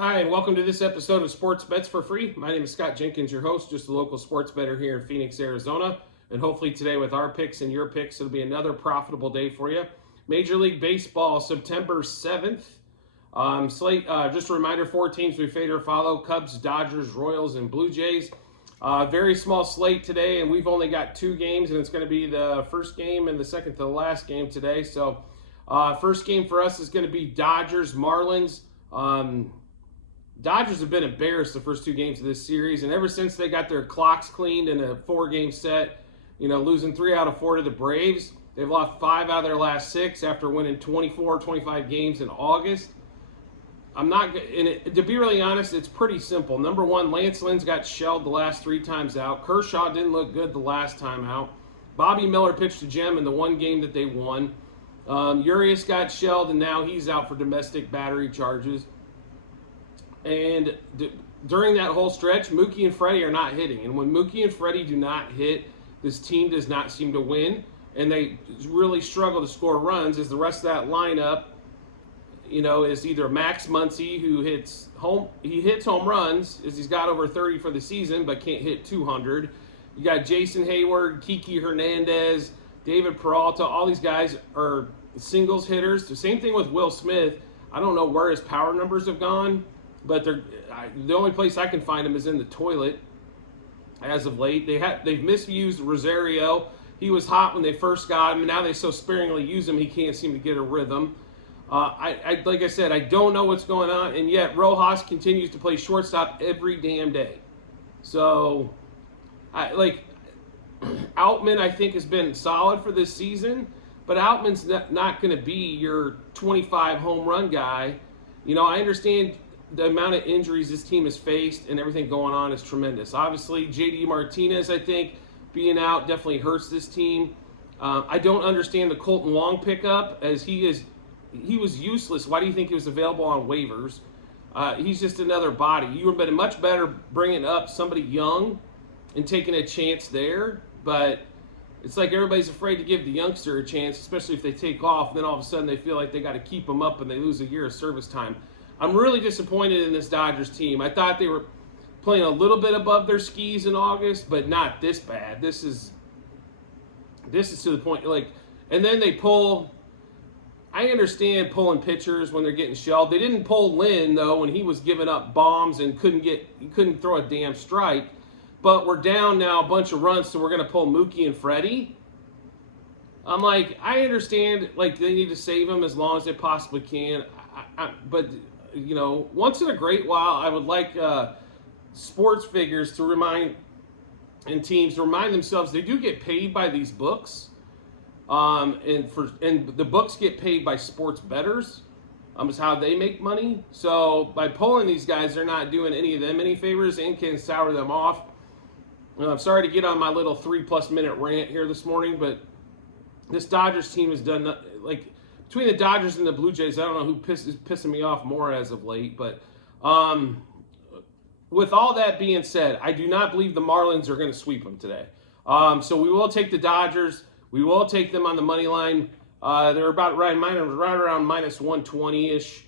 Hi, and welcome to this episode of Sports Bets for Free. My name is Scott Jenkins, your host, just a local sports bettor here in Phoenix, Arizona. And hopefully today with our picks and your picks, it'll be another profitable day for you. Major League Baseball, September 7th. Slate, just a reminder, 4 teams we fade or follow: Cubs, Dodgers, Royals, and Blue Jays. Very small slate today, and we've only got 2 games, and it's going to be the first game and the second to the last game today. So first game for us is going to be Dodgers, Marlins. Dodgers have been embarrassed the first 2 games of this series, and ever since they got their clocks cleaned in a 4-game set, losing 3 out of 4 to the Braves, they've lost 5 out of their last 6 after winning 24, 25 games in August. To be really honest, it's pretty simple. Number one, Lance Lynn's got shelled the last 3 times out. Kershaw didn't look good the last time out. Bobby Miller pitched a gem in the 1 game that they won. Urias got shelled, and now he's out for domestic battery charges. And during that whole stretch, Mookie and Freddie are not hitting. And when Mookie and Freddie do not hit, this team does not seem to win. And they really struggle to score runs as the rest of that lineup, is either Max Muncy, who hits home runs, as he's got over 30 for the season, but can't hit 200. You got Jason Hayward, Kiki Hernandez, David Peralta. All these guys are singles hitters. The same thing with Will Smith. I don't know where his power numbers have gone, but the only place I can find him is in the toilet as of late. They've misused Rosario. He was hot when they first got him, and now they so sparingly use him he can't seem to get a rhythm. Like I said, I don't know what's going on, and yet Rojas continues to play shortstop every damn day. So, Outman, I think, has been solid for this season, but Outman's not going to be your 25 home run guy. I understand the amount of injuries this team has faced and everything going on is tremendous. Obviously, J.D. Martinez, I think, being out definitely hurts this team. I don't understand the Colton Wong pickup, as he was useless. Why do you think he was available on waivers? He's just another body. You would have been much better bringing up somebody young and taking a chance there, but it's like everybody's afraid to give the youngster a chance, especially if they take off, and then all of a sudden they feel like they got to keep them up and they lose a year of service time. I'm really disappointed in this Dodgers team. I thought they were playing a little bit above their skis in August, but not this bad. This is to the point, and then they pull. I understand pulling pitchers when they're getting shelled. They didn't pull Lynn, though, when he was giving up bombs and couldn't throw a damn strike. But we're down now a bunch of runs, so we're going to pull Mookie and Freddie. I'm like, I understand, they need to save him as long as they possibly can. But once in a great while, I would like sports figures to remind themselves they do get paid by these books, and the books get paid by sports bettors. Is how they make money. So by pulling these guys, they're not doing any of them any favors and can sour them off. I'm sorry to get on my little 3+ minute rant here this morning, but this Dodgers team has done between the Dodgers and the Blue Jays, I don't know who is pissing me off more as of late. But with all that being said, I do not believe the Marlins are going to sweep them today. So we will take the Dodgers. We will take them on the money line. They're about right around minus 120-ish.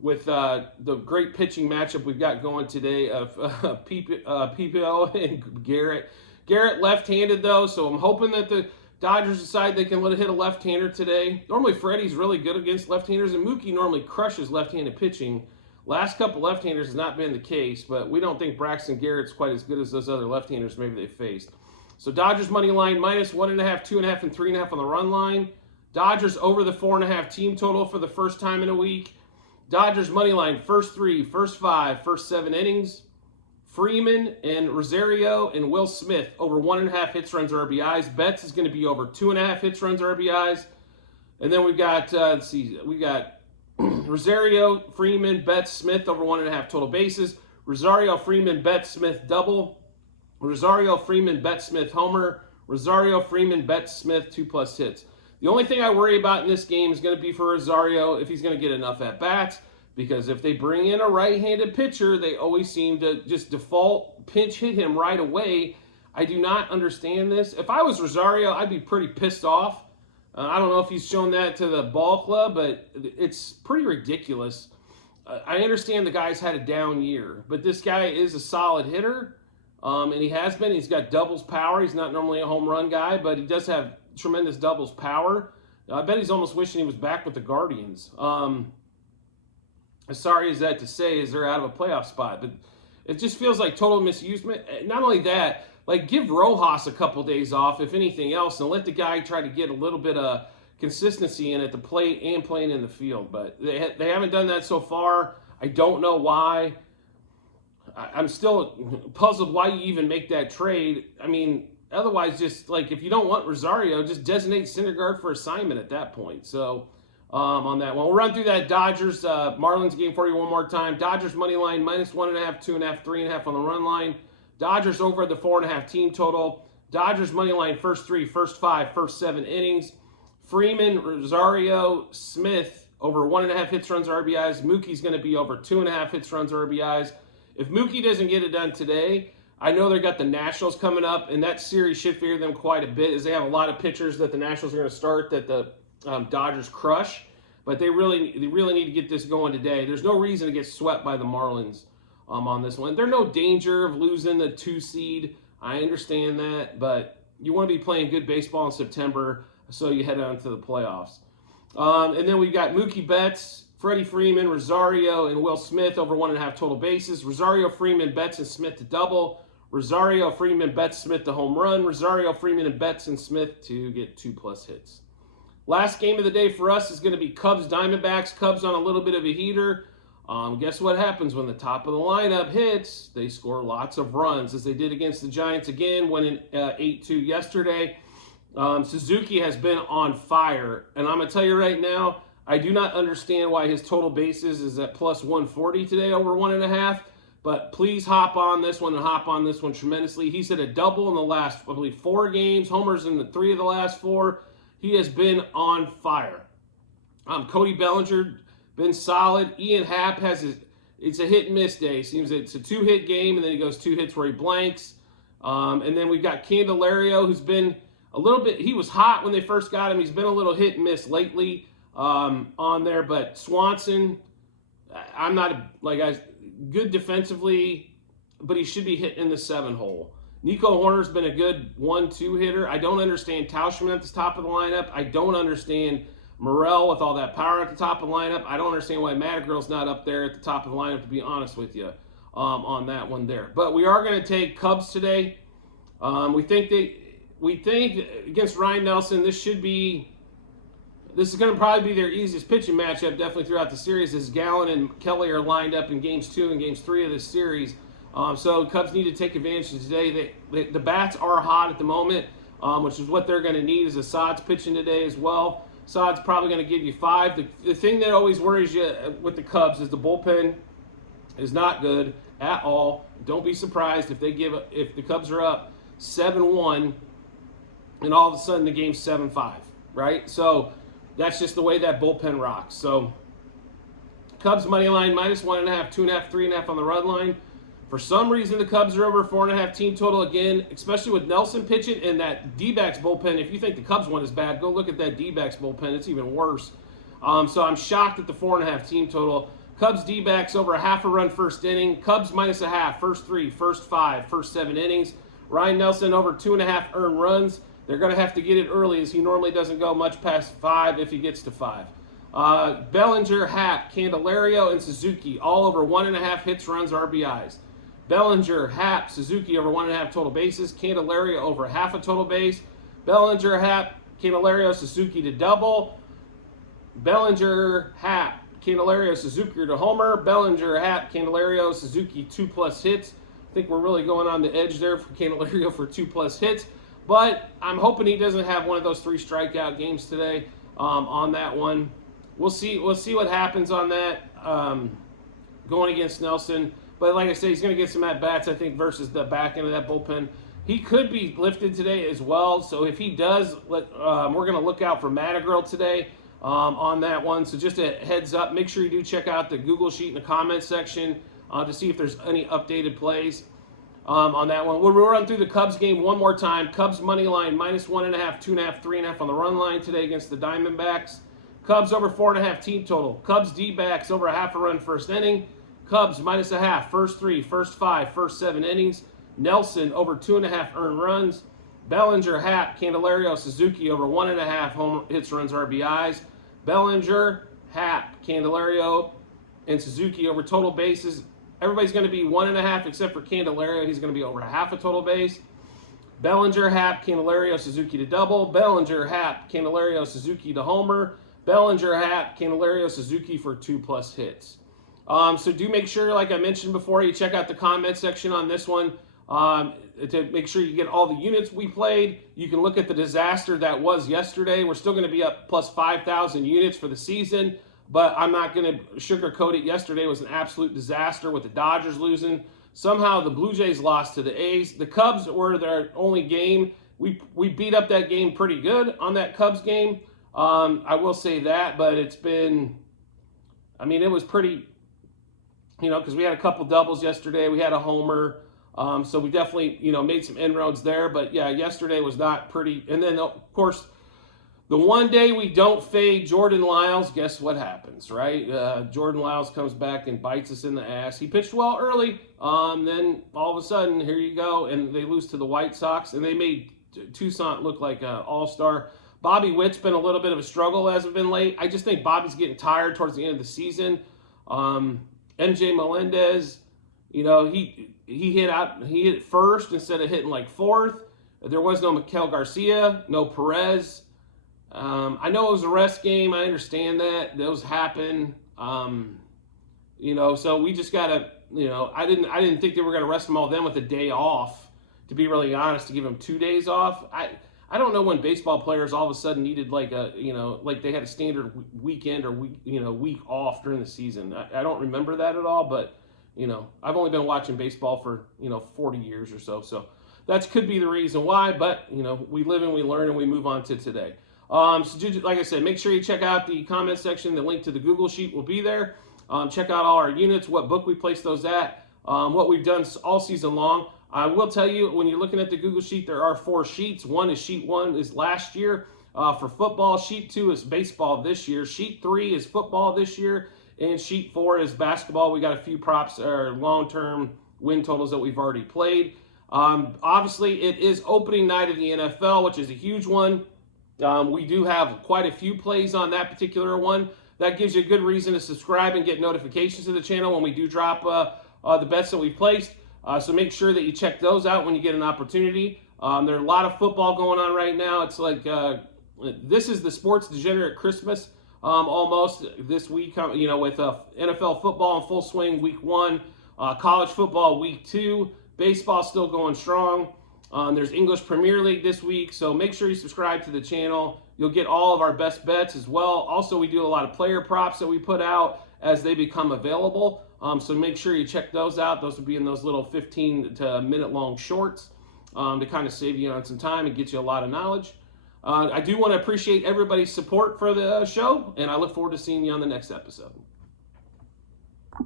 With the great pitching matchup we've got going today of PPO and Garrett. Garrett left-handed, though, so I'm hoping that the Dodgers decide they can let it hit a left-hander today. Normally, Freddie's really good against left-handers, and Mookie normally crushes left-handed pitching. Last couple left-handers has not been the case, but we don't think Braxton Garrett's quite as good as those other left-handers maybe they faced. So Dodgers money line minus 1.5, 2.5, and 3.5 on the run line. Dodgers over the 4.5 team total for the first time in a week. Dodgers money line first 3, first 5, first 7 innings. Freeman and Rosario and Will Smith over 1.5 hits, runs, or RBIs. Betts is going to be over 2.5 hits, runs, or RBIs. And then we got Rosario, Freeman, Betts, Smith over 1.5 total bases. Rosario, Freeman, Betts, Smith double. Rosario, Freeman, Betts, Smith homer. Rosario, Freeman, Betts, Smith 2+ hits. The only thing I worry about in this game is going to be for Rosario if he's going to get enough at-bats, because if they bring in a right-handed pitcher, they always seem to just default pinch hit him right away. I do not understand this. If I was Rosario, I'd be pretty pissed off. I don't know if he's shown that to the ball club, but it's pretty ridiculous. I understand the guy's had a down year, but this guy is a solid hitter, and he has been. He's got doubles power. He's not normally a home run guy, but he does have tremendous doubles power. I bet he's almost wishing he was back with the Guardians. As sorry as that to say, is they're out of a playoff spot, but it just feels like total misusement. Not only that, like give Rojas a couple days off, if anything else, and let the guy try to get a little bit of consistency in at the plate and playing in the field. But they haven't done that so far. I don't know why. I'm still puzzled why you even make that trade. I mean, otherwise, just like if you don't want Rosario, just designate Syndergaard for assignment at that point. So on that one, we'll run through that Dodgers Marlins game for you one more time. Dodgers money line -1.5, 2.5, 3.5 on the run line. Dodgers over the 4.5 team total. Dodgers money line first 3, first 5, first 7 innings. Freeman, Rosario, Smith over 1.5 hits, runs, RBIs. Mookie's going to be over 2.5 hits, runs, RBIs. If Mookie doesn't get it done today, I know they've got the Nationals coming up, and that series should favor them quite a bit, as they have a lot of pitchers that the Nationals are going to start that the Dodgers crush. But they really need to get this going today. There's no reason to get swept by the Marlins on this one. They're no danger of losing the 2 seed. I understand that, but you want to be playing good baseball in September, so you head on to the playoffs. And then we've got Mookie Betts, Freddie Freeman, Rosario, and Will Smith over 1.5 total bases. Rosario, Freeman, Betts, and Smith to double. Rosario, Freeman, Betts, Smith to home run. Rosario, Freeman, and Betts and Smith to get 2+ hits. Last game of the day for us is going to be Cubs Diamondbacks. Cubs on a little bit of a heater. Guess what happens when the top of the lineup hits? They score lots of runs, as they did against the Giants again, winning 8-2 yesterday. Suzuki has been on fire, and I'm going to tell you right now, I do not understand why his total bases is at +140 today over 1.5, but please hop on this one and hop on this one tremendously. He's hit a double in the last, I believe, 4 games, homers in the 3 of the last 4. He has been on fire. Cody Bellinger, been solid. Ian Happ has it's a hit and miss day. Seems it's a 2-hit game, and then he goes 2 hits where he blanks. And then we've got Candelario, who's been a little bit, he was hot when they first got him. He's been a little hit and miss lately on there. But Swanson, I'm not, good defensively, but he should be hitting the 7 hole. Nico Horner's been a good 1-2 hitter. I don't understand Tauschman at the top of the lineup. I don't understand Morel with all that power at the top of the lineup. I don't understand why Madrigal's not up there at the top of the lineup, to be honest with you, on that one there. But we are going to take Cubs today. We think against Ryan Nelson, this is going to probably be their easiest pitching matchup, definitely throughout the series, as Gallen and Kelly are lined up in games 2 and games 3 of this series. So Cubs need to take advantage of today. The bats are hot at the moment, which is what they're going to need, is Assad's pitching today as well. Assad's probably going to give you 5. The thing that always worries you with the Cubs is the bullpen is not good at all. Don't be surprised if the Cubs are up 7-1 and all of a sudden the game's 7-5, right? So that's just the way that bullpen rocks. So Cubs money line -1.5, 2.5, 3.5 on the run line. For some reason, the Cubs are over 4.5 team total again, especially with Nelson pitching and that D-backs bullpen. If you think the Cubs one is bad, go look at that D-backs bullpen. It's even worse. So I'm shocked at the 4.5 team total. Cubs D-backs over 1/2 a run first inning. Cubs -1/2, first 3, first 5, first 7 innings. Ryan Nelson over 2.5 earned runs. They're going to have to get it early, as he normally doesn't go much past 5 if he gets to 5. Bellinger, Happ, Candelario, and Suzuki all over 1.5 hits, runs, RBIs. Bellinger, Happ, Suzuki over 1.5 total bases. Candelario over 1/2 a total base. Bellinger, Happ, Candelario, Suzuki to double. Bellinger, Happ, Candelario, Suzuki to homer. Bellinger, Happ, Candelario, Suzuki 2+ hits. I think we're really going on the edge there for Candelario for 2+ hits. But I'm hoping he doesn't have one of those 3 strikeout games today on that one. We'll see what happens on that going against Nelson. But like I said, he's going to get some at-bats, I think, versus the back end of that bullpen. He could be lifted today as well. So if he does, we're going to look out for Madrigal today on that one. So just a heads up, make sure you do check out the Google sheet in the comments section to see if there's any updated plays on that one. We'll run through the Cubs game one more time. Cubs money line -1.5, 2.5, 3.5 on the run line today against the Diamondbacks. Cubs over 4.5 team total. Cubs D-backs over a half a run first inning. Cubs minus a half, first 3, first 5, first 7 innings. Nelson over 2.5 earned runs. Bellinger, Happ, Candelario, Suzuki over 1.5 home hits, runs, RBIs. Bellinger, Happ, Candelario, and Suzuki over total bases. Everybody's going to be 1.5 except for Candelario. He's going to be over a half a total base. Bellinger, Happ, Candelario, Suzuki to double. Bellinger, Happ, Candelario, Suzuki to homer. Bellinger, Happ, Candelario, Suzuki for 2+ hits. So do make sure, like I mentioned before, you check out the comment section on this one to make sure you get all the units we played. You can look at the disaster that was yesterday. We're still going to be up plus 5,000 units for the season, but I'm not going to sugarcoat it. Yesterday was an absolute disaster with the Dodgers losing. Somehow the Blue Jays lost to the A's. The Cubs were their only game. We beat up that game pretty good on that Cubs game. I will say that, but it's been, I mean, it was pretty, because we had a couple doubles yesterday. We had a homer. So we definitely, made some inroads there. But, yeah, yesterday was not pretty. And then, of course, the one day we don't fade Jordan Lyles, guess what happens, right? Jordan Lyles comes back and bites us in the ass. He pitched well early. Then all of a sudden, here you go, and they lose to the White Sox. And they made Toussaint look like an all-star. Bobby Witt's been a little bit of a struggle as of been late. I just think Bobby's getting tired towards the end of the season. MJ Melendez, he hit first instead of hitting like fourth. There was no Miguel Garcia, no Perez. I know it was a rest game. I understand that. Those happen. So we just gotta, I didn't think they were gonna rest them all then with a day off, to be really honest, to give them 2 days off. I don't know when baseball players all of a sudden needed like they had a standard weekend or week off during the season. I don't remember that at all, but I've only been watching baseball for 40 years or so. So that could be the reason why, but we live and we learn and we move on to today. So like I said, make sure you check out the comment section. The link to the Google Sheet will be there. Check out all our units, what book we place those at, what we've done all season long. I will tell you, when you're looking at the Google Sheet, there are 4 sheets. Sheet 1 is last year for football. Sheet 2 is baseball this year. Sheet 3 is football this year. And sheet 4 is basketball. We got a few props or long-term win totals that we've already played. Obviously, it is opening night of the NFL, which is a huge one. We do have quite a few plays on that particular one. That gives you a good reason to subscribe and get notifications to the channel when we do drop the bets that we've placed. So make sure that you check those out when you get an opportunity. There's a lot of football going on right now. It's like this is the sports degenerate Christmas almost this week, with NFL football in full swing week 1, college football week 2, baseball still going strong. There's English Premier League this week, so make sure you subscribe to the channel. You'll get all of our best bets as well. Also, we do a lot of player props that we put out as they become available. So make sure you check those out. Those will be in those little 15 to minute long shorts to kind of save you on some time and get you a lot of knowledge. I do want to appreciate everybody's support for the show, and I look forward to seeing you on the next episode.